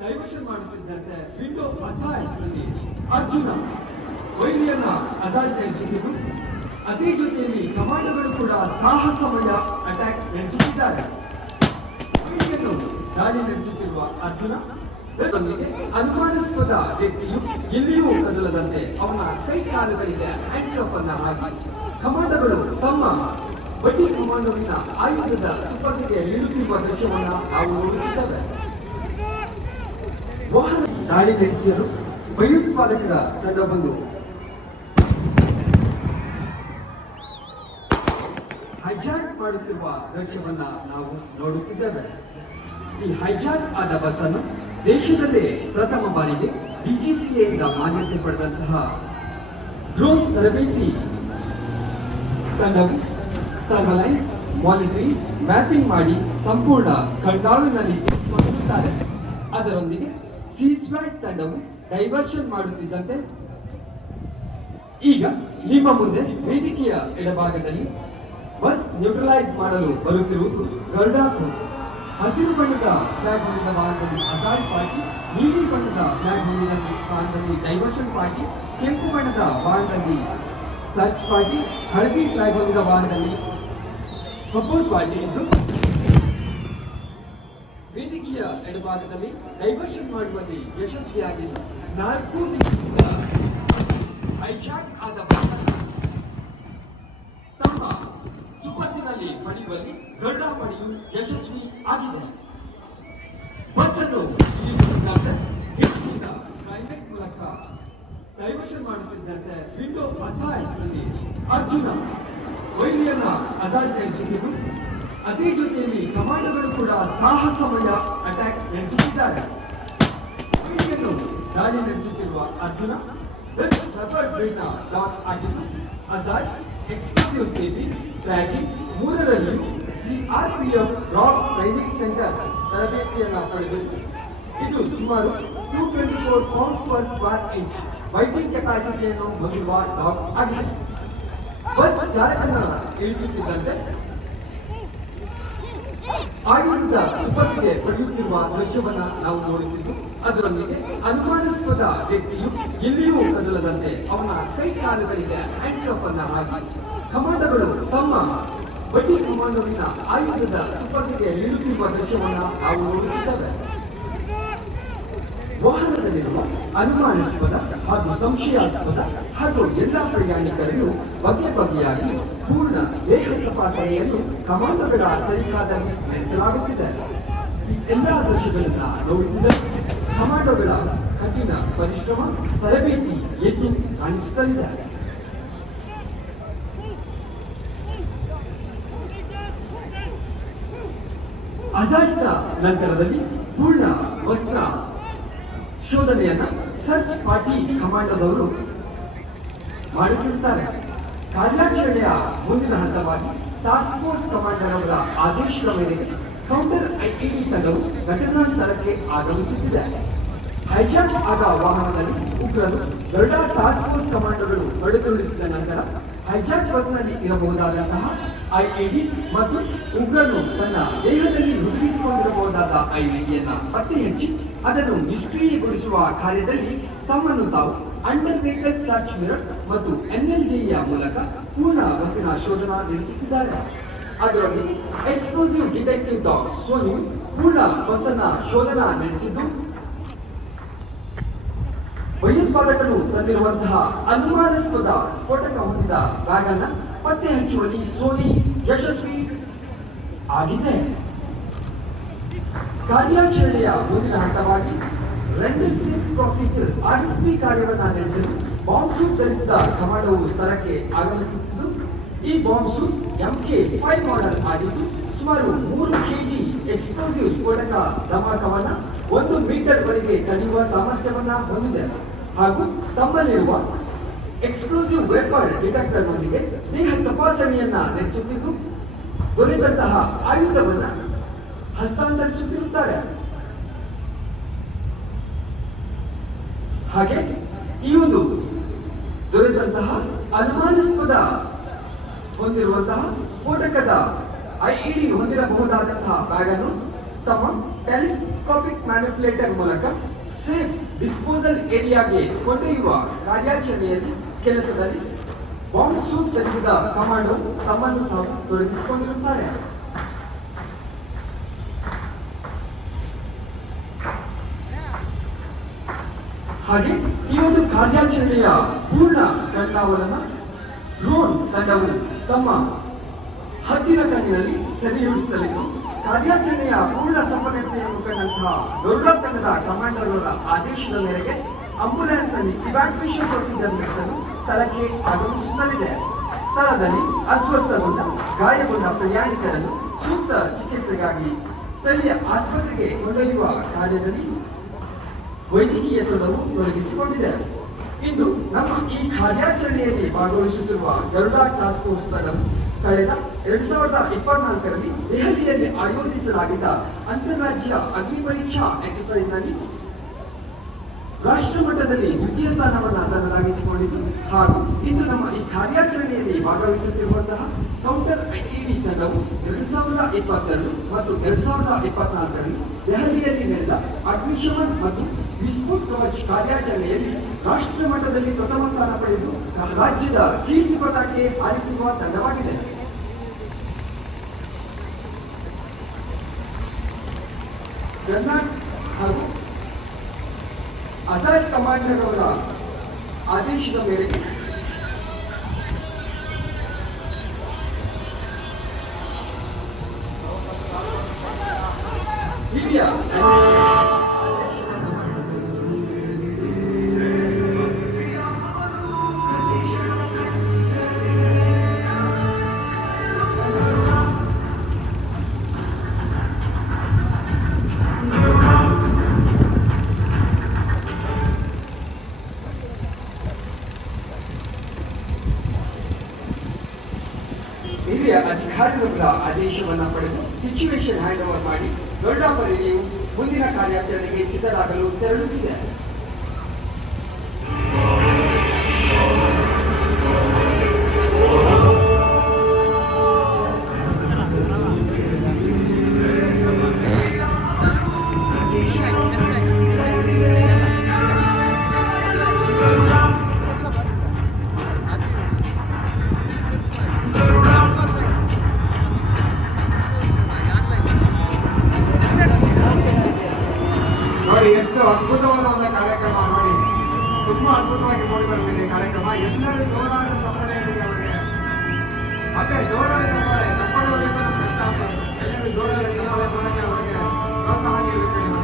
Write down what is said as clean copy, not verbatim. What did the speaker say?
Diversion ಮಾಡುತ್ತಿದ್ದಂತೆ window ಅಸಾಲ್ಟ್ನಲ್ಲಿ Arjuna ವೈರಿಯನ್ನ assault ನಡೆಸುತ್ತಿದ್ದು ಅದೇ ಜೊತೆಯಲ್ಲಿ ಕಮಾಂಡೋಗಳು ಕೂಡ ಸಾಹಸಮಯ ಅಟ್ಯಾಕ್ ನಡೆಸುತ್ತಿದ್ದಾರೆ. ವೈರಿಯನ್ನು ದಾಳಿ ನಡೆಸುತ್ತಿರುವ ಅರ್ಜುನ ಅನುಮಾನಾಸ್ಪದ ವ್ಯಕ್ತಿಯು ಎಲ್ಲಿಯೂ ಕದಲದಂತೆ ಅವನ ಕೈ ಕಾಲುಗಳಿಗೆ ಹ್ಯಾಂಡ್ಕಫ್ ಅನ್ನ ಹಾಕಿ ಕಮಾಂಡೋಗಳು ತಮ್ಮ ಬಡ್ಡಿ ಕಮಾಂಡೋವಿನ ಆಯುಧದ ಸುಪರ್ದಿಗೆ ನೀಡುತ್ತಿರುವ ದೃಶ್ಯವನ್ನ ನಾವು ನೋಡುತ್ತಿದ್ದೇವೆ. ವಾಹನ ದಾಳಿ ನಡೆಸಲು ಭಯೋತ್ಪಾದಕರ ತಂಡವೊಂದು ಹೈಜಾಕ್ ಮಾಡುತ್ತಿರುವ ದೃಶ್ಯವನ್ನ ನಾವು ನೋಡುತ್ತಿದ್ದೇವೆ. ಈ ಹೈಜಾಕ್ ಆದ ಬಸ್ ಅನ್ನು ದೇಶದಲ್ಲೇ ಪ್ರಥಮ ಬಾರಿಗೆ ಡಿಜಿಸಿಎಯಿಂದ ಮಾನ್ಯತೆ ಪಡೆದಂತಹ ಡ್ರೋನ್ ತರಬೇತಿ ತಂಡವು ಸರ್ವಲೈನ್ಸ್, ಮಾನಿಟರಿಂಗ್, ಮ್ಯಾಪಿಂಗ್ ಮಾಡಿ ಸಂಪೂರ್ಣ ಕಣ್ಗಾವಲಿನಲ್ಲಿ ಇರಿಸಿಕೊಳ್ಳುತ್ತಾರೆ. ಅದರೊಂದಿಗೆ ಸಿಸ್ವ್ಯಾಟ್ ತಂಡವು ಡೈವರ್ಷನ್ ಮಾಡುತ್ತಿದ್ದಂತೆ ಈಗ ನಿಮ್ಮ ಮುಂದೆ ವೇದಿಕೆಯ ಎಡಭಾಗದಲ್ಲಿ ಬಸ್ ನ್ಯೂಟ್ರಲೈಸ್ ಮಾಡಲು ಬರುತ್ತಿರುವುದು ಗರುಡಾ ಕ್ರೂಸ್. ಹಸಿರು ಬಣ್ಣದ ಫ್ಲಾಗ್ ಹೊಂದಿದ ಭಾಗದಲ್ಲಿ ಅಸಾಲ್ಟ್ ಪಾರ್ಟಿ, ನೀಲಿ ಬಣ್ಣದ ಫ್ಲಾಗ್ ಹೊಂದಿದ ಭಾಗದಲ್ಲಿ ಡೈವರ್ಷನ್ ಪಾರ್ಟಿ, ಕೆಂಪು ಬಣ್ಣದ ಭಾಗದಲ್ಲಿ ಸರ್ಚ್ ಪಾರ್ಟಿ, ಹಳದಿ ಫ್ಲಾಗ್ ಹೊಂದಿದ ಭಾಗದಲ್ಲಿ ಸಪೋರ್ಟ್ ಪಾರ್ಟಿ ಇದ್ದು ವೇದಿಕೆಯ ಎಡಭಾಗದಲ್ಲಿ ಡೈವರ್ಷನ್ ಮಾಡುವಲ್ಲಿ ಯಶಸ್ವಿಯಾಗಿಲ್ಲ. 4 ದಿನದಿಂದ ಹೈಜಾಕ್ ಆದ ತಮ್ಮ ಸುಪತ್ತಿನಲ್ಲಿ ಪಡೆಯುವಲ್ಲಿ ಗರುಡಾ ಪಡೆಯು ಯಶಸ್ವಿ ಆಗಿದೆ. ಬಸ್ ಅನ್ನು ಕ್ಲೈಮೇಟ್ ಮೂಲಕ ಡೈವರ್ಷನ್ ಮಾಡುತ್ತಿದ್ದಂತೆ ವಿಂಡೋ ಅಸಾಲ್ಟ್ನಲ್ಲಿ ಅರ್ಜುನ ವೈರಿಯನ್ನ ಅಸಾಲ್ಟ್ ನಡೆಸುತ್ತಿದ್ದು ಅದೇ ಜೊತೆಯಲ್ಲಿ ಕಮಾಂಡೋಗಳು ಕೂಡ ಸಾಹಸಮಯ ಅಟ್ಯಾಕ್ ನಡೆಸುತ್ತಿದ್ದಾರೆ. ವೈರಿಯನ್ನು ದಾಳಿ ನಡೆಸುತ್ತಿರುವ ಅರ್ಜುನ ಲಾಕ್ ಆಗಿದ್ದು ಅಸಾಲ್ಟ್, ಎಕ್ಸ್ಪ್ಲೋಸಿವ್ ಸ್ಟೇಜಿಂಗ್, ಟ್ರ್ಯಾಕಿಂಗ್ ಮೂರರಲ್ಲಿಯೂ ಸಿಆರ್ಪಿಎಫ್ ರಾಕ್ ಟ್ರೈನಿಂಗ್ ಸೆಂಟರ್ ತರಬೇತಿಯನ್ನು ಪಡೆದಿದೆ. ಇದು ಸುಮಾರು 224 pounds per square inch biting ಕೆಪಾಸಿಟಿಯನ್ನು ಹೊಂದಿರುವ ಡಾಗ್ ಆಗಿದೆ. ಬಸ್ ಚಾಲಕನ ಇಳಿಸುತ್ತಿದ್ದಂತೆ ಆಯುಧದ ಸುಪರ್ದಿಗೆ ಪಡೆಯುತ್ತಿರುವ ದೃಶ್ಯವನ್ನ ನಾವು ನೋಡುತ್ತಿದ್ದು ಅದರೊಂದಿಗೆ ಅನುಮಾನಾಸ್ಪದ ವ್ಯಕ್ತಿಯು ಎಲ್ಲಿಯೂ ಕದಲದಂತೆ ಅವನ ಕೈ ಕಾಲುಗಳಿಗೆ ಹ್ಯಾಂಡ್ಕಫ್ ಅನ್ನ ಹಾಕಿ ಕಮಾಂಡೋಗಳು ತಮ್ಮ ಬಡ್ಡಿ ಕಮಾಂಡೋವಿನ ಆಯುಧದ ಸುಪರ್ದಿಗೆ ನೀಡುತ್ತಿರುವ ದೃಶ್ಯವನ್ನ ನಾವು ನೋಡುತ್ತಿದ್ದೇವೆ. ವಾಹನದಲ್ಲಿರುವ ಅನುಮಾನಾಸ್ಪದ ಹಾಗೂ ಸಂಶಯಾಸ್ಪದ ಹಾಗೂ ಎಲ್ಲಾ ಪ್ರಯಾಣಿಕರನ್ನು ಬಗೆ ಬಗೆಯಾಗಿ ಪೂರ್ಣ ದೇಹ ತಪಾಸಣೆಯನ್ನು ಕಮಾಂಡೋಗಳ ತನಿಖಾದಲ್ಲಿ ನಡೆಸಲಾಗುತ್ತಿದೆ. ಈ ಎಲ್ಲಾ ದೃಶ್ಯಗಳನ್ನ ನೋಡುತ್ತಿದ್ದರೆ ಕಮಾಂಡೋಗಳ ಕಠಿಣ ಪರಿಶ್ರಮ, ತರಬೇತಿ ಎದ್ದು ಕಾಣಿಸುತ್ತಲಿದೆ. ಅಸಾಲ್ಟ್ನ ನಂತರದಲ್ಲಿ ಪೂರ್ಣ ಬಸ್ನ ಶೋಧನೆಯನ್ನ ಸರ್ಚ್ ಪಾರ್ಟಿ ಕಮಾಂಡೋದವರು ಮಾಡುತ್ತಿರುತ್ತಾರೆ. ಕಾರ್ಯಾಚರಣೆಯ ಮುಂದಿನ ಹಂತವಾಗಿ ಟಾಸ್ಕ್ ಫೋರ್ಸ್ ಕಮಾಂಡರ್ ಅವರ ಆದೇಶದ ಮೇರೆಗೆ ಕೌಂಟರ್ ಐಇಡಿ ತಂಡವು ಘಟನಾ ಸ್ಥಳಕ್ಕೆ ಆಗಮಿಸುತ್ತಿದೆ. ಹೈಜಾಕ್ ಆದ ವಾಹನದಲ್ಲಿ ಉಗ್ರರು ಗರುಡಾ ಟಾಸ್ಕ್ ಫೋರ್ಸ್ ಕಮಾಂಡೋಗಳು ಹೊಡೆದುರುಳಿಸಿದ ನಂತರ ಹೈಜಾಕ್ ಬಸ್ನಲ್ಲಿ ಇರಬಹುದಾದಂತಹ ಐಇಡಿ ಮತ್ತು ಉಗ್ರನು ತನ್ನ ದೇಹದಲ್ಲಿ ರೂಪಿಸಿಕೊಂಡಿರಬಹುದಾದ ಐಇಡಿಯನ್ನ ಪತ್ತೆ ಹಚ್ಚಿ ಅದನ್ನು ನಿಷ್ಕ್ರಿಯಗೊಳಿಸುವ ಕಾರ್ಯದಲ್ಲಿ ತಮ್ಮನ್ನು ತಾವು ಅಂಡರ್ ವೆಹಿಕಲ್ ಸರ್ಚ್ ಮಿರರ್ ಮತ್ತು ಎನ್ಎಲ್ಜಿಯ ಮೂಲಕ ಪೂರ್ಣ ಬಸ್ಸಿನ ಶೋಧನಾ ನಡೆಸುತ್ತಿದ್ದಾರೆ. ಅದರೊಂದಿಗೆ ಎಕ್ಸ್ಪ್ಲೋಸಿವ್ ಡಿಟೆಕ್ಟಿವ್ ಡಾಗ್ ಸೋನಿ ಪೂರ್ಣ ಬಸ್ಸನ್ನ ಶೋಧನಾ ನಡೆಸಿದ್ದು ಭಯೋತ್ಪಾದಕರು ತಂದಿರುವಂತಹ ಅನುಮಾನಾಸ್ಪದ ಸ್ಫೋಟಕ ಹೊಂದಿದ ಬ್ಯಾಗ್ ಅನ್ನ ಪತ್ತೆ ಹಚ್ಚುವಲ್ಲಿ ಸೋನಿ ಯಶಸ್ವಿ ಆಗಿದೆ. ಕಾರ್ಯಾಚರಣೆಯ ಮುಂದಿನ ಹಂತವಾಗಿ ರೆಂಡರ್ಸಿವ್ ಪ್ರೊಸೀಜರ್ ಆರ್ಎಸ್ಪಿ ಕಾರ್ಯವನ್ನ ನಡೆಸಲು ಬಾಂಬ್ ಸೂಟ್ ಧರಿಸಿದ ಕಮಾಂಡೋವು ಸ್ಥಳಕ್ಕೆ ಆಗಮಿಸುತ್ತಿದ್ದು ಈ ಬಾಂಬ್ ಸೂಟ್ MK5 ಮಾಡೆಲ್ ಆಗಿದ್ದು ಸುಮಾರು 3 kg ಎಕ್ಸ್ಪ್ಲೋಸಿವ್ ಸ್ಫೋಟಕ ಧಮಾಕವನ್ನ 1 ಮೀಟರ್ ವರೆಗೆ ತಡೆಯುವ ಸಾಮರ್ಥ್ಯವನ್ನ ಹೊಂದಿದೆ ಹಾಗೂ ತಮ್ಮಲ್ಲಿರುವ ಎಕ್ಸ್ಪ್ಲೋಸಿವ್ ವೆಪನ್ ಡಿಟೆಕ್ಟರ್ ನೊಂದಿಗೆ ದೇಹ ತಪಾಸಣೆಯನ್ನ ನಡೆಸುತ್ತಿದ್ದು ದೊರೆತಂತಹ ಆಯುಧವನ್ನ ಹಸ್ತಾಂತರಿಸುತ್ತಿರುತ್ತಾರೆ. ಹಾಗೆ ಈ ಒಂದು ದೊರೆತಂತಹ ಅನುಮಾನಾಸ್ಪದ ಹೊಂದಿರುವಂತಹ ಸ್ಫೋಟಕದ ಐಇಡಿ ಹೊಂದಿರಬಹುದಾದಂತಹ ಬ್ಯಾಗ್ ಅನ್ನು ತಮ್ಮ ಟೆಲಿಸ್ಕೋಪಿಕ್ ಮ್ಯಾನಿಪುಲೇಟರ್ ಮೂಲಕ ಸೇಫ್ ಡಿಸ್ಪೋಸಲ್ ಏರಿಯಾಗೆ ಕೊಂಡೊಯ್ಯುವ ಕಾರ್ಯಾಚರಣೆಯಲ್ಲಿ ಕೆಲಸದಲ್ಲಿ ಬಾಂಬ್ ಸೂಟ್ ಧರಿಸಿದ ಕಮಾಂಡೋ ತಮ್ಮನ್ನು ತಾವು ತೊಡಗಿಸಿಕೊಂಡಿರುತ್ತಾರೆ. ಹಾಗೆ ಈ ಒಂದು ಕಾರ್ಯಾಚರಣೆಯ ಪೂರ್ಣ ಕಣ್ಗಾವಲನ್ನ ಡ್ರೋನ್ ತಂಡವು ತಮ್ಮ ಹದ್ದಿನ ಕಣ್ಣಿನಲ್ಲಿ ಸೆರೆ ಹಿಡಿಯುತ್ತಲಿದ್ದು ಕಾರ್ಯಾಚರಣೆಯ ಪೂರ್ಣ ಸಫಲತೆಯನ್ನು ಕಂಡಂತಹ ದೊಡ್ಡ ತಂಡದ ಕಮಾಂಡರ್ ಅವರ ಆದೇಶದ ಮೇರೆಗೆ ಆಂಬ್ಯುಲೆನ್ಸ್ ನಲ್ಲಿ ಇವ್ಯಾಕ್ಯುಯೇಷನ್ ಪ್ರೊಸೀಜರ್ ನಡೆಸಲು ಸ್ಥಳಕ್ಕೆ ಆಗಮಿಸುತ್ತಲಿದೆ. ಸ್ಥಳದಲ್ಲಿ ಅಸ್ವಸ್ಥಗೊಂಡ ಗಾಯಗೊಂಡ ಪ್ರಯಾಣಿಕರನ್ನು ಸೂಕ್ತ ಚಿಕಿತ್ಸೆಗಾಗಿ ಸ್ಥಳೀಯ ಆಸ್ಪತ್ರೆಗೆ ಕೊಂಡೊಯ್ಯುವ ಕಾರ್ಯದಲ್ಲಿ ವೈದ್ಯಕೀಯ ತಂಡವು ತೊಡಗಿಸಿಕೊಂಡಿದೆ. ಇಂದು ನಮ್ಮ ಈ ಕಾರ್ಯಾಚರಣೆಯಲ್ಲಿ ಭಾಗವಹಿಸುತ್ತಿರುವ ಗರುಡಾ ಟಾಸ್ಕ್ ಫೋರ್ಸ್ ತಂಡವು ಕಳೆದ 2024ರಲ್ಲಿ ದೆಹಲಿಯಲ್ಲಿ ಆಯೋಜಿಸಲಾಗಿದ್ದ ಅಂತಾರಾಜ್ಯ ಅಗ್ನಿ ಪರೀಕ್ಷಾ ಎಕ್ಸರ್ಸೈಸ್ ನಲ್ಲಿ ರಾಷ್ಟ್ರ ಮಟ್ಟದಲ್ಲಿ ದ್ವಿತೀಯ ಸ್ಥಾನವನ್ನು ತನ್ನದಾಗಿಸಿಕೊಂಡಿದ್ದು ಹಾಗೂ ಇಂದು ನಮ್ಮ ಈ ಕಾರ್ಯಾಚರಣೆಯಲ್ಲಿ ಭಾಗವಹಿಸುತ್ತಿರುವಂತಹ ಕೌಂಟರ್ ಐಇಡಿ ತಂಡವು 2022 ಮತ್ತು 2024ರಲ್ಲಿ ದೆಹಲಿಯಲ್ಲಿ ನಡೆದ ಅಗ್ನಿಶಮನ್ ಮತ್ತು ವಿಸ್ಫೋಟ್ ಕವಚ್ ಕಾರ್ಯಾಚರಣೆಯಲ್ಲಿ ರಾಷ್ಟ್ರ ಮಟ್ಟದಲ್ಲಿ ಪ್ರಥಮ ಸ್ಥಾನ ಪಡೆದು ರಾಜ್ಯದ ಕೀರ್ತಿ ಪತಾಕೆ ಹಾರಿಸುವ ತಂಡವಾಗಿದೆ. ಹಾಗೂ ಅಸಾಲ್ಟ್ ಕಮಾಂಡರ್ ಅವರ ಆದೇಶದ ಮೇರೆಗೆ ಹಿರಿಯ ಅಧಿಕಾರಿಗಳ ಆದೇಶವನ್ನು ಪಡೆದು ಸಿಚುವೇಶನ್ ಹ್ಯಾಂಡ್ ಓವರ್ ಮಾಡಿ ದೊಡ್ಡ ಪಡೆಯು ಮುಂದಿನ ಕಾರ್ಯಾಚರಣೆಗೆ ಸಿದ್ಧರಾಗಲು ತೆರಳುತ್ತಿದೆ. ಎಷ್ಟು ಅದ್ಭುತವಾದ ಒಂದು ಕಾರ್ಯಕ್ರಮ ನೋಡಿ, ತುಂಬಾ ಅದ್ಭುತವಾಗಿ ನೋಡಿ ಬರ್ತಿದೆ ಕಾರ್ಯಕ್ರಮ. ಎಲ್ಲರೂ ಜೋರಾದ ಸಫಲ ಅವರಿಗೆ ಮತ್ತೆ ಜೋರಾದ ಸಫಲ ಕಷ್ಟ ಆಗ್ತದೆ. ಎಲ್ಲರೂ ಜೋರಾದ ಸಫಲ ಮೂಲಕ ಅವರಿಗೆ ಪ್ರೋತ್ಸಾಹ ನೀಡಬೇಕು.